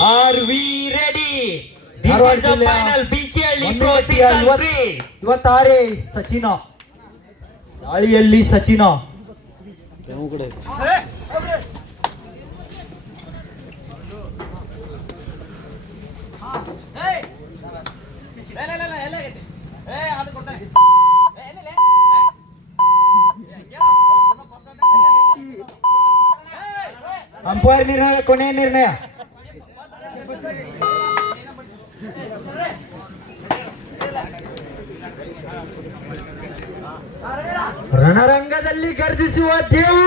Are we ready? This is the final BKL Pro Season 3. ಇವತ್ತಾರೆ Sachin ದಾಳಿಯಲ್ಲಿ Sachin umpire ನಿರ್ಣಯ ಕೊನೆಯ ನಿರ್ಣಯ ರಣರಂಗದಲ್ಲಿ ಗರ್ಜಿಸುವ ದೇವು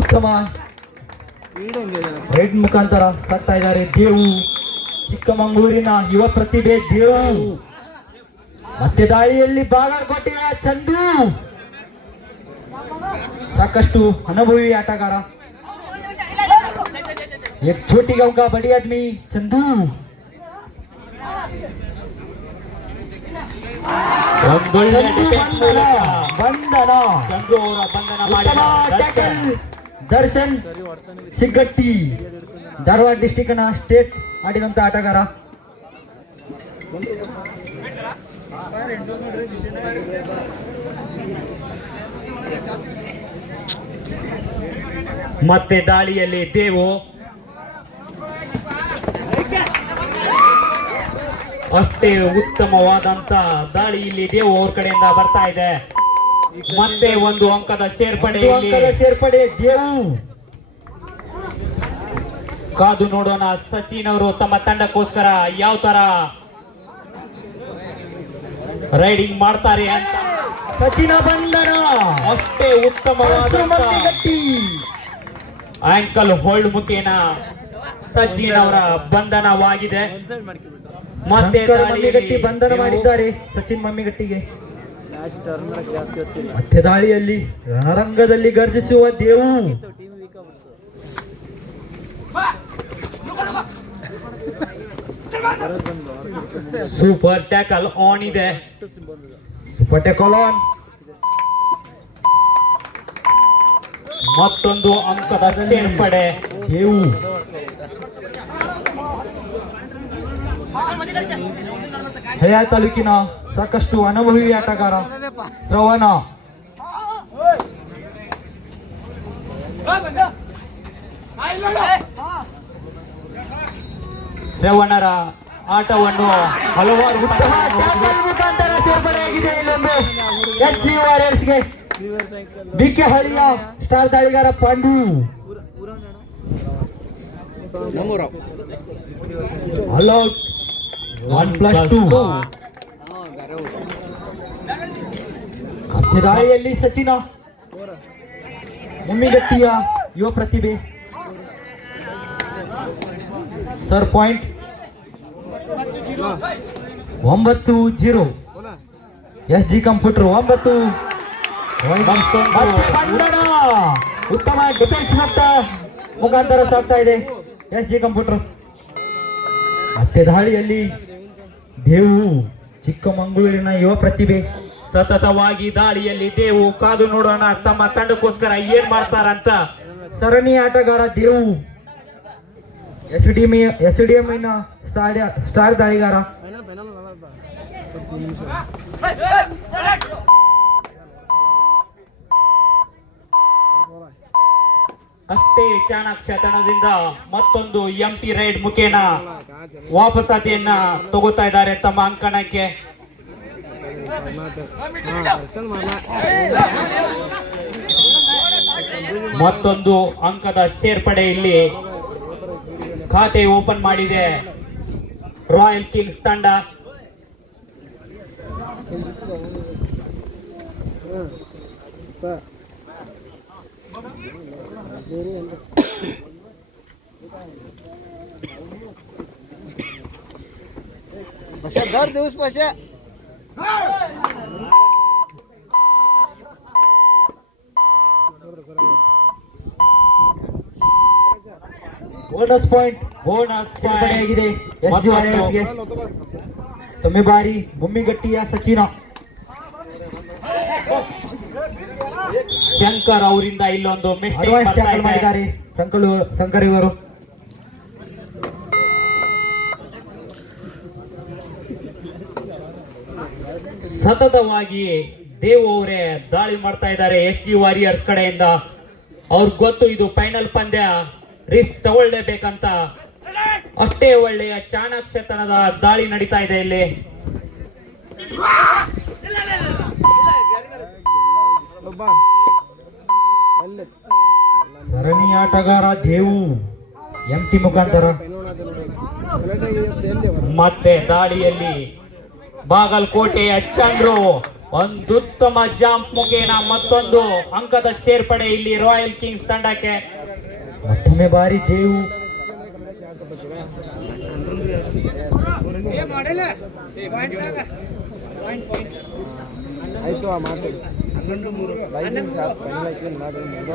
ಉತ್ತಮ ರೈಡ್ ಮುಖಾಂತರ ಸಾಕ್ತಾ ಇದ್ದಾರೆ ದೇವು ಚಿಕ್ಕಮಗಳೂರಿನ ಯುವ ಪ್ರತಿಭೆ ದೇವು ಮತ್ತೆ ದಾಳಿಯಲ್ಲಿ ಬಾಗಲಕೋಟೆಯ ಚಂದು ಸಾಕಷ್ಟು ಅನುಭವಿ ಆಟಗಾರ एक छोटी गांव का बड़ी आदमी चंदू ದರ್ಶನ್ ಸಿಗ್ಗಟ್ಟಿ ಧಾರವಾಡ ಡಿಸ್ಟಿಕ್ ನ ಸ್ಟೇಟ್ ಆಡಿದಂತ ಆಟಗಾರ ಮತ್ತೆ ದಾಳಿಯಲ್ಲಿ ದೇವು ಅಷ್ಟೇ ಉತ್ತಮವಾದಂತ ದಾಳಿ ಇಲ್ಲಿ ದೇವು ಅವ್ರ ಕಡೆಯಿಂದ ಬರ್ತಾ ಇದೆ. ಮತ್ತೆ ಒಂದು ಅಂಕದ ಸೇರ್ಪಡೆ ದೇವು ಕಾದು ನೋಡೋಣ ಸಚಿನ್ ಅವರು ತಮ್ಮ ತಂಡಕ್ಕೋಸ್ಕರ ಯಾವ ತರ ರೈಡಿಂಗ್ ಮಾಡ್ತಾರೆ ಅಂತ. ಸಚಿನ ಬಂಧನ ಅಷ್ಟೇ ಉತ್ತಮವಾದ ಆಂಕಲ್ ಹೋಲ್ಡ್ ಮುಖೇನ ಸಚಿನ್ ಅವರ ಬಂಧನವಾಗಿದೆ. ಮತ್ತೆ ಮಮ್ಮಿಗಟ್ಟಿ ಬಂಧನ ಮಾಡಿದ್ದಾರೆ ಸಚಿನ್ ಮಮ್ಮಿಗಟ್ಟಿಗೆ. ಮತ್ತೆ ದಾಳಿಯಲ್ಲಿ ರಣರಂಗದಲ್ಲಿ ಗರ್ಜಿಸುವ ದೇವು ಸೂಪರ್ ಟ್ಯಾಕಲ್ ಆನ್ ಇದೆ. Super tackle on. ಮತ್ತೊಂದು ಅಂಕದ ಸೇರ್ಪಡೆ ದೇವು ಹಳೆಯ ತಾಲೂಕಿನ ಸಾಕಷ್ಟು ಅನುಭವಿ ಆಟಗಾರ ಶ್ರವಣರ ಆಟವನ್ನು ಹಲವಾರು ಮುಖಾಂತರ ಸೇರ್ಪಡೆಯಾಗಿದೆ. ಇಲ್ಲೊಂದು SG ವಾರಿಯರ್ಸ್ಗೆ ಬಿಕೆ ಹಳಿಯ ಸ್ಟಾರ್ ದಾಳಿಗಾರ ಪಾಂಡು ಹಲೋ 1+2. ದಾಳಿಯಲ್ಲಿ ಸಚಿನ ಮುಮ್ಮಿಗಟ್ಟಿಯ ಯುವ ಪ್ರತಿಭೆ ಸರ್ ಪಾಯಿಂಟ್ 9-0 SG ಕಂಪ್ಯೂಟರ್ 9. ಉತ್ತಮ ಡಿಫೆನ್ಸ್ ಮುಖಾಂತರ ಸಾಗ್ತಾ ಇದೆ SG ಕಂಪ್ಯೂಟರ್. ಮತ್ತೆ ದಾಳಿಯಲ್ಲಿ ದೇವು ಚಿಕ್ಕಮಗಳೂರಿನ ಯುವ ಪ್ರತಿಭೆ ಸತತವಾಗಿ ದಾಳಿಯಲ್ಲಿ ದೇವು ಕಾದು ನೋಡೋಣ ತಮ್ಮ ತಂಡಕ್ಕೋಸ್ಕರ ಏನ್ ಮಾಡ್ತಾರಂತ. ಸರಣಿ ಆಟಗಾರ ದೇವು SDM ಸ್ಟಾರ್ ದಾಳಿಗಾರ ಅಷ್ಟೇ ಚಾಣಾಕ್ಷತನದಿಂದ ಮತ್ತೊಂದು ಎಂಟಿ ರೈಡ್ ಮುಖೇನ ವಾಪಸಾತಿಯನ್ನ ತಗೋತಾ ಇದ್ದಾರೆ ತಮ್ಮ ಅಂಕಣಕ್ಕೆ. ಮತ್ತೊಂದು ಅಂಕದ ಸೇರ್ಪಡೆ ಇಲ್ಲಿ ಖಾತೆ ಓಪನ್ ಮಾಡಿದೆ ರಾಯಲ್ ಕಿಂಗ್ಸ್ ತಂಡ. धर दिवस पैसे ಬೋನಸ್ ಪಾಯಿಂಟ್ ಆಗಿದೆ SG ವಾರಿಯರ್ಸ್ಗೆ. ತಮ್ಮೆ ಬಾರಿ ಮುಮ್ಮಿಗಟ್ಟಿಯ ಸಚಿನ ಶಂಕರ್ ಅವರಿಂದ ಇಲ್ಲೊಂದು ಮಿಸ್ಟೇಕ್ ಅಡ್ವಾನ್ಸ್ ಬರ್ತಾ ಟ್ಯಾಕಲ್ ಇದೆ. ಮಾಡಿದ್ದಾರೆ ಶಂಕರ್ ಇವರು. ಸತತವಾಗಿ ದೇವ್ ಅವರೇ ದಾಳಿ ಮಾಡ್ತಾ ಇದ್ದಾರೆ SG ವಾರಿಯರ್ಸ್ ಕಡೆಯಿಂದ. ಅವ್ರಿಗೆ ಗೊತ್ತು ಇದು ಫೈನಲ್ ಪಂದ್ಯ, ರಿಸ್ಕ್ ತಗೊಳ್ಳೇಬೇಕಂತ. ಅಷ್ಟೇ ಒಳ್ಳೆಯ ಚಾಣಾಕ್ಷತನದ ದಾಳಿ ನಡೀತಾ ಇದೆ ಇಲ್ಲಿ. ಸರಣಿ ಆಟಗಾರ ದೇವು ಎಂಟಿ ಮುಖಾಂತರ. ಮತ್ತೆ ದಾಳಿಯಲ್ಲಿ ಬಾಗಲಕೋಟೆಯ ಚಂದ್ರು ಒಂದುತ್ತಮ ಜಾಂಪ್ ಮುಖೇನ ಮತ್ತೊಂದು ಅಂಕದ ಸೇರ್ಪಡೆ ಇಲ್ಲಿ ರಾಯಲ್ ಕಿಂಗ್ಸ್ ತಂಡಕ್ಕೆ. ಮತ್ತೊಮ್ಮೆ ಬಾರಿ ದೇವು.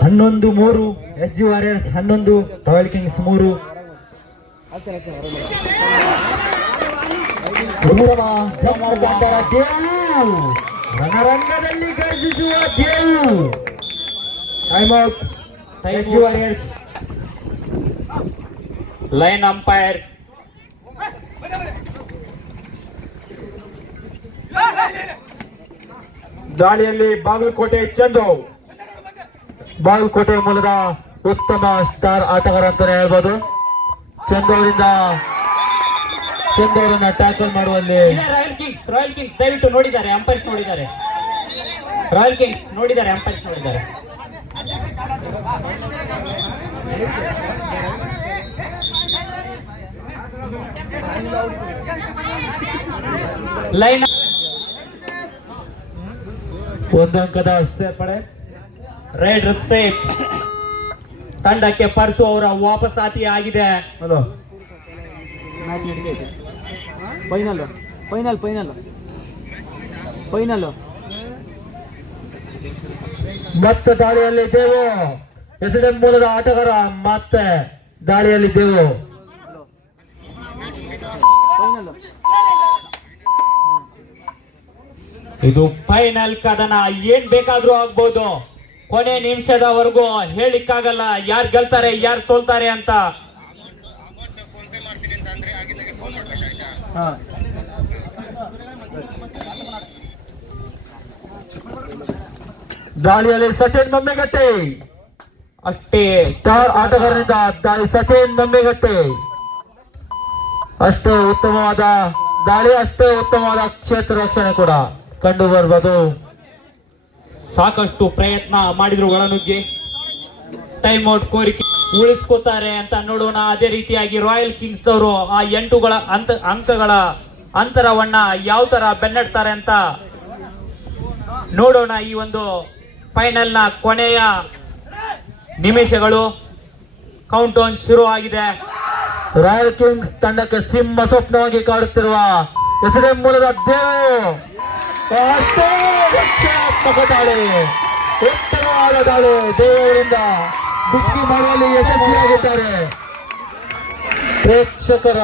ಹನ್ನೊಂದು 3 SG ವಾರಿಯರ್ಸ್ 11 ರಾಯಲ್ ಕಿಂಗ್ಸ್ 3. ಮುಖಾಂತರ ದೇವು ರಣರಂಗದಲ್ಲಿ ಗರ್ಜಿಸುವ Devu. Time out SG warriors. Line umpires ದಾಳಿಯಲ್ಲಿ ಬಾಗಲಕೋಟೆ ಚಂದು, ಬಾಗಲಕೋಟೆ ಮೂಲದ ಉತ್ತಮ ಸ್ಟಾರ್ ಆಟಗಾರ ಅಂತಾನೆ ಹೇಳ್ಬೋದು. ಚಂದು ಅವರನ್ನ ಟ್ಯಾಕಲ್ ಮಾಡುವಲ್ಲಿ ರಾಯಲ್ ಕಿಂಗ್ಸ್ ದಯವಿಟ್ಟು ನೋಡಿದ್ದಾರೆ, ಅಂಪೈರ್ಸ್ ನೋಡಿದ್ದಾರೆ. ರಾಯಲ್ ಕಿಂಗ್ಸ್ ನೋಡಿದ್ದಾರೆ, ಅಂಪೈರ್ಸ್ ನೋಡಿದ್ದಾರೆ. ಲೈನ್ ಒಂದು ಅಂಕದ ಸೇರ್ಪಡೆ. ರೈಡರ್ ಸೇಫ್ ತಂಡಕ್ಕೆ ಪರ್ಸು ಅವರ ವಾಪಸಾತಿ ಆಗಿದೆ. ಹಲೋ ಫೈನಲ್ ಮತ್ತೆ ದಾಳಿಯಲ್ಲಿ ದೇವು, ಎಸ್ಡಿಎಂ ಮೂಲದ ಆಟಗಾರ. ಮತ್ತೆ ದಾಳಿಯಲ್ಲಿ ದೇವು. ಇದು ಫೈನಲ್ ಕದನ, ಏನ್ ಬೇಕಾದ್ರೂ ಆಗ್ಬೋದು. ಕೊನೆ ನಿಮಿಷದವರೆಗೂ ಹೇಳಿಕ್ಕಾಗಲ್ಲ ಯಾರು ಗೆಲ್ತಾರೆ ಯಾರು ಸೋಲ್ತಾರೆ ಅಂತ. ದಾಳಿಯಲ್ಲಿ ಸಚಿನ್ ಮಮ್ಮೆಗಟ್ಟೆ, ಅಷ್ಟೇ ಸ್ಟಾರ್ ಆಟಗಾರನಿಂದ ದಾಳಿ. ಸಚಿನ್ ಮಮ್ಮೆಗಟ್ಟೆ ಅಷ್ಟೇ ಉತ್ತಮವಾದ ದಾಳಿ, ಅಷ್ಟೇ ಉತ್ತಮವಾದ ಕ್ಷೇತ್ರ ರಕ್ಷಣೆ ಕೂಡ ಕಂಡು ಬರ್ಬೋದು. ಸಾಕಷ್ಟು ಪ್ರಯತ್ನ ಮಾಡಿದ್ರು ಒಳನುಗ್ಗಿ. ಟೈಮ್ ಔಟ್ ಕೋರಿಕೆ ಉಳಿಸ್ಕೋತಾರೆ ಅಂತ ನೋಡೋಣ. ಅದೇ ರೀತಿಯಾಗಿ ರಾಯಲ್ ಕಿಂಗ್ಸ್ ಅವರು ಆ 8 ಅಂಕಗಳ ಅಂತರವನ್ನ ಯಾವ ತರ ಬೆನ್ನಡ್ತಾರೆ ಅಂತ ನೋಡೋಣ. ಈ ಒಂದು ಫೈನಲ್ ನ ಕೊನೆಯ ನಿಮಿಷಗಳು, ಕೌಂಟ್ ಡೌನ್ ಶುರು ಆಗಿದೆ. ರಾಯಲ್ ಕಿಂಗ್ಸ್ ತಂಡಕ್ಕೆ ಸಿಂಹ ಸ್ವಪ್ನವಾಗಿ ಕಾಡುತ್ತಿರುವ ಎಸ್ಡಿಎಂ ಮೂಲದ ದೇವು. ಅಷ್ಟೇ ರಕ್ಷಣಾತ್ಮಕ ದಾಳಿ, ಉತ್ತಮವಾದ ದಾಳಿ. ದೇವರಿಂದ ಡಿಕ್ಕಿ ಮಾಡುವಲ್ಲಿ ಯಶಸ್ವಿಯಾಗಿದ್ದಾರೆ. ಪ್ರೇಕ್ಷಕರ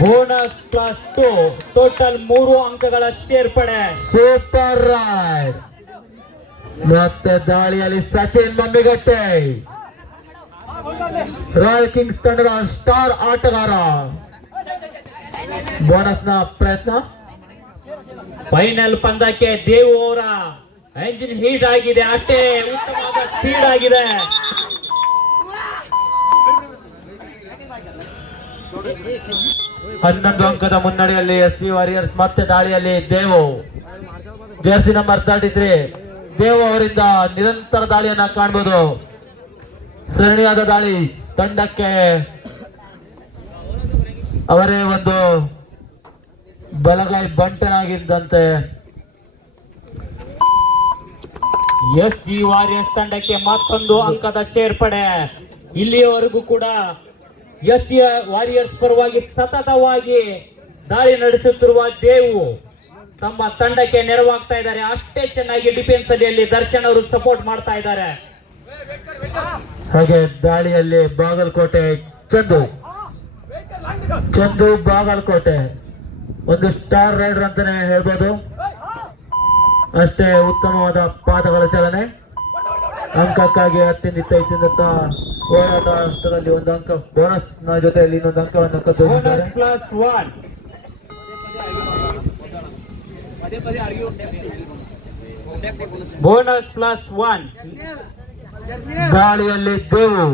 ಬೋನಸ್ ಪ್ಲಸ್ 2 ಟೋಟಲ್ 3 ಅಂಕಗಳ ಸೇರ್ಪಡೆ. Super ride. ಮತ್ತೆ ದಾಳಿಯಲ್ಲಿ ಸಚಿನ್ ಮಮ್ಮಿಗಟ್ಟೆ, ರಾಯಲ್ ಕಿಂಗ್ಸ್ ತಂಡದ ಸ್ಟಾರ್ ಆಟಗಾರ. ಬೋನಸ್ ನ ಪ್ರಯತ್ನ. ಫೈನಲ್ ಪಂದ್ಯಕ್ಕೆ ದೇವು ಅವರ ಎಂಜಿನ್ ಹೀಟ್ ಆಗಿದೆ, ಅಷ್ಟೇ ಉತ್ತಮವಾದ ಸ್ಪೀಡ್ ಆಗಿದೆ. ಹನ್ನೊಂದು ಅಂಕದ ಮುನ್ನಡೆಯಲ್ಲಿ SG ವಾರಿಯರ್ಸ್. ಮತ್ತೆ ದಾಳಿಯಲ್ಲಿ ದೇವು, ಜೆರ್ಸಿ ನಂಬರ್ 33 ದೇವು ಅವರಿಂದ ನಿರಂತರ ದಾಳಿಯನ್ನ ಕಾಣಬಹುದು. ಸರಣಿಯಾದ ದಾಳಿ ತಂಡಕ್ಕೆ ಅವರೇ ಒಂದು ಬಲಗೈ ಬಂಟನಾಗಿದ್ದಂತೆ. SG ವಾರಿಯರ್ಸ್ ತಂಡಕ್ಕೆ ಮತ್ತೊಂದು ಅಂಕದ ಸೇರ್ಪಡೆ. ಇಲ್ಲಿಯವರೆಗೂ ಕೂಡ SG ವಾರಿಯರ್ಸ್ ಪರವಾಗಿ ಸತತವಾಗಿ ದಾಳಿ ನಡೆಸುತ್ತಿರುವ ದೇವು ತಮ್ಮ ತಂಡಕ್ಕೆ ನೆರವಾಗ್ತಾ ಇದ್ದಾರೆ. ಅಷ್ಟೇ ಚೆನ್ನಾಗಿ ಡಿಫೆನ್ಸ್ ಅಲ್ಲಿ ದರ್ಶನ್ ಅವರು ಸಪೋರ್ಟ್ ಮಾಡ್ತಾ ಇದ್ದಾರೆ. ಹಾಗೆ ದಾಳಿಯಲ್ಲಿ ಬಾಗಲಕೋಟೆ ಚಂದು ಬಾಗಲಕೋಟೆ ಒಂದು ಸ್ಟಾರ್ ರೈಡರ್ ಅಂತಾನೆ ಹೇಳ್ಬೋದು. ಅಷ್ಟೇ ಉತ್ತಮವಾದ ಪಾದಗಳ ಚಲನೆ. ಅಂಕಕ್ಕಾಗಿ ಹತ್ತಿಂದ ಹೋರಾಟ ಅಷ್ಟರಲ್ಲಿ ಒಂದು ಅಂಕ ಬೋನಸ್ ನ ಜೊತೆಯಲ್ಲಿ ಇನ್ನೊಂದು ಅಂಕವನ್ನು ಕದ್ದಿದ್ದಾರೆ. Bonus plus 1. ದಾಳಿಯಲ್ಲಿ ದೇವು.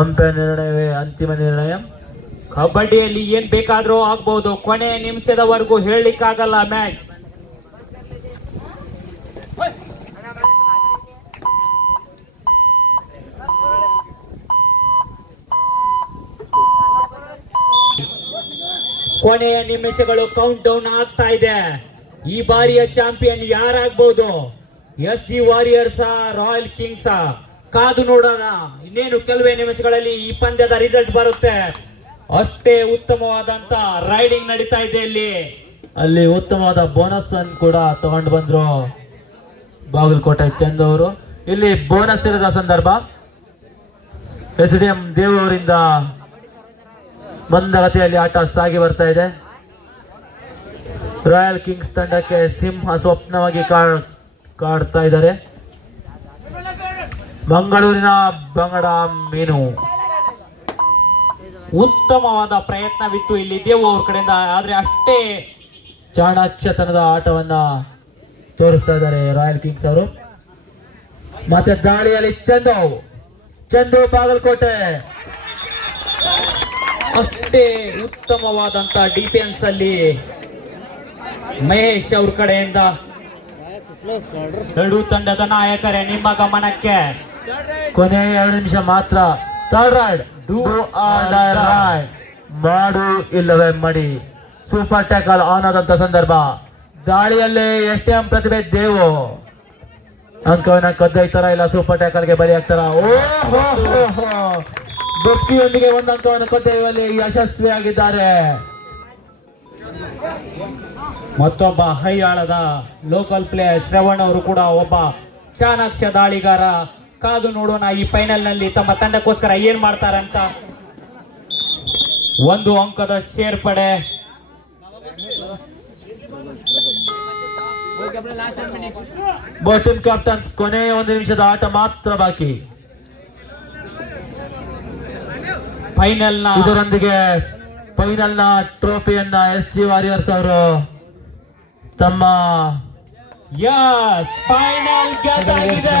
ಅಂಪೈರ್ ನಿರ್ಣಯವೇ ಅಂತಿಮ ನಿರ್ಣಯ. ಕಬಡ್ಡಿಯಲ್ಲಿ ಏನ್ ಬೇಕಾದ್ರೂ ಆಗ್ಬಹುದು, ಕೊನೆಯ ನಿಮಿಷದವರೆಗೂ ಹೇಳಲಿಕ್ಕಾಗಲ್ಲ ಮ್ಯಾಚ್. ಕೊನೆಯ ನಿಮಿಷಗಳು ಕೌಂಟ್ ಡೌನ್ ಆಗ್ತಾ ಇದೆ. ಈ ಬಾರಿಯ ಚಾಂಪಿಯನ್ ಯಾರಾಗಬಹುದು? SG warriors, royal kings? ಕಾದು ನೋಡೋಣ. ಇನ್ನೇನು ಕೆಲವೇ ನಿಮಿಷಗಳಲ್ಲಿ ಈ ಪಂದ್ಯದ ರಿಸಲ್ಟ್ ಬರುತ್ತೆ. ಅಷ್ಟೇ ಉತ್ತಮವಾದಂತ ರೈಡಿಂಗ್ ನಡೀತಾ ಇದೆ ಅಲ್ಲಿ ಉತ್ತಮವಾದ ಬೋನಸ್ ಅನ್ನು ಕೂಡ ತಗೊಂಡು ಬಂದ್ರು ಬಾಗಲಕೋಟೆ ಚಂದ್ ಅವರು. ಇಲ್ಲಿ ಬೋನಸ್ ಇರದ ಸಂದರ್ಭ SDM ದೇವ್ ಅವರಿಂದ ಮಂದಗತಿಯಲ್ಲಿ ಆಟ ಸಾಗಿ ಬರ್ತಾ ಇದೆ. ರಾಯಲ್ ಕಿಂಗ್ಸ್ ತಂಡಕ್ಕೆ ಸಿಂಹ ಸ್ವಪ್ನವಾಗಿ ಕಾಡ್ತಾ ಇದ್ದಾರೆ. ಮಂಗಳೂರಿನ ಬಂಗಡ ಮೀನು. ಉತ್ತಮವಾದ ಪ್ರಯತ್ನವಿತ್ತು ಇಲ್ಲಿ ದೇವು ಅವ್ರ ಕಡೆಯಿಂದ, ಆದ್ರೆ ಅಷ್ಟೇ ಚಾಣಾಕ್ಷತನದ ಆಟವನ್ನ ತೋರಿಸ್ತಾ ಇದ್ದಾರೆ ರಾಯಲ್ ಕಿಂಗ್ಸ್ ಅವರು. ಮತ್ತೆ ದಾಳಿಯಲ್ಲಿ ಚಂದು ಬಾಗಲಕೋಟೆ. ಅಷ್ಟೇ ಉತ್ತಮವಾದಂತ ಡಿಫೆನ್ಸ್ ಅಲ್ಲಿ ಮಹೇಶ್ ಅವ್ರ ಕಡೆಯಿಂದ. ಎರಡು ತಂಡದ ನಾಯಕರೇ ನಿಮ್ಮ ಗಮನಕ್ಕೆ. ಕೊನೆಯ 2 ನಿಮಿಷ ಮಾತ್ರ. Third ride, do or die, ಮಾಡು ಇಲ್ಲವೇ ಮಡಿ. ಸೂಪರ್ ಟ್ಯಾಕಲ್ ಆನ್ ಆದಂತ ಸಂದರ್ಭ. ದಾಳಿಯಲ್ಲಿ SDM ಪ್ರತಿಭೆ ದೇವು ಅಂಕವನ್ನ ಕದ್ದೊಯ್ತಾರ, ಇಲ್ಲ ಸೂಪರ್ ಟ್ಯಾಕಲ್ಗೆ ಬಲಿ ಆಗ್ತಾರ? ಡುಬ್ಕಿಯೊಂದಿಗೆ ಒಂದು ಅಂಕವನ್ನು ಕದ್ದೊಯ್ಯುವಲ್ಲಿ ಯಶಸ್ವಿಯಾಗಿದ್ದಾರೆ. ಮತ್ತೊಬ್ಬ ಹೈಯಾಳದ ಲೋಕಲ್ ಪ್ಲೇಯರ್ ಶ್ರವಣ್ ಅವರು ಕೂಡ ಒಬ್ಬ ಚಾಣಾಕ್ಷ ದಾಳಿಗಾರ. ಕಾದು ನೋಡೋಣ ಈ ಫೈನಲ್ ನಲ್ಲಿ ತಮ್ಮ ತಂಡಕ್ಕೋಸ್ಕರ ಏನ್ ಮಾಡ್ತಾರಂತ. 1 ಅಂಕದ ಸೇರ್ಪಡೆ. ಟೀಮ್ ಕ್ಯಾಪ್ಟನ್, ಕೊನೆಯ 1 ನಿಮಿಷದ ಆಟ ಮಾತ್ರ ಬಾಕಿ. ಇದರೊಂದಿಗೆ ಫೈನಲ್ ನ ಟ್ರೋಫಿಯನ್ನ SG ವಾರಿಯರ್ಸ್ ಅವರು ತಮ್ಮ ಫೈನಲ್ ಗೆದ್ದಾಗಿದೆ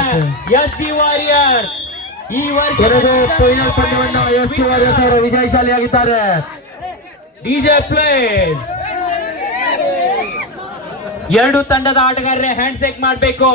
SG ವಾರಿಯರ್ಸ್. ಈ ವರ್ಷ ಫೈನಲ್ ಪಂದ್ಯವನ್ನು SG ವಾರಿಯರ್ಸ್ ಅವರು ವಿಜಯಶಾಲಿಯಾಗಿದ್ದಾರೆ. DJ place. ಎರಡು ತಂಡದ ಆಟಗಾರರೇ ಹ್ಯಾಂಡ್ ಶೇಕ್ ಮಾಡಬೇಕು.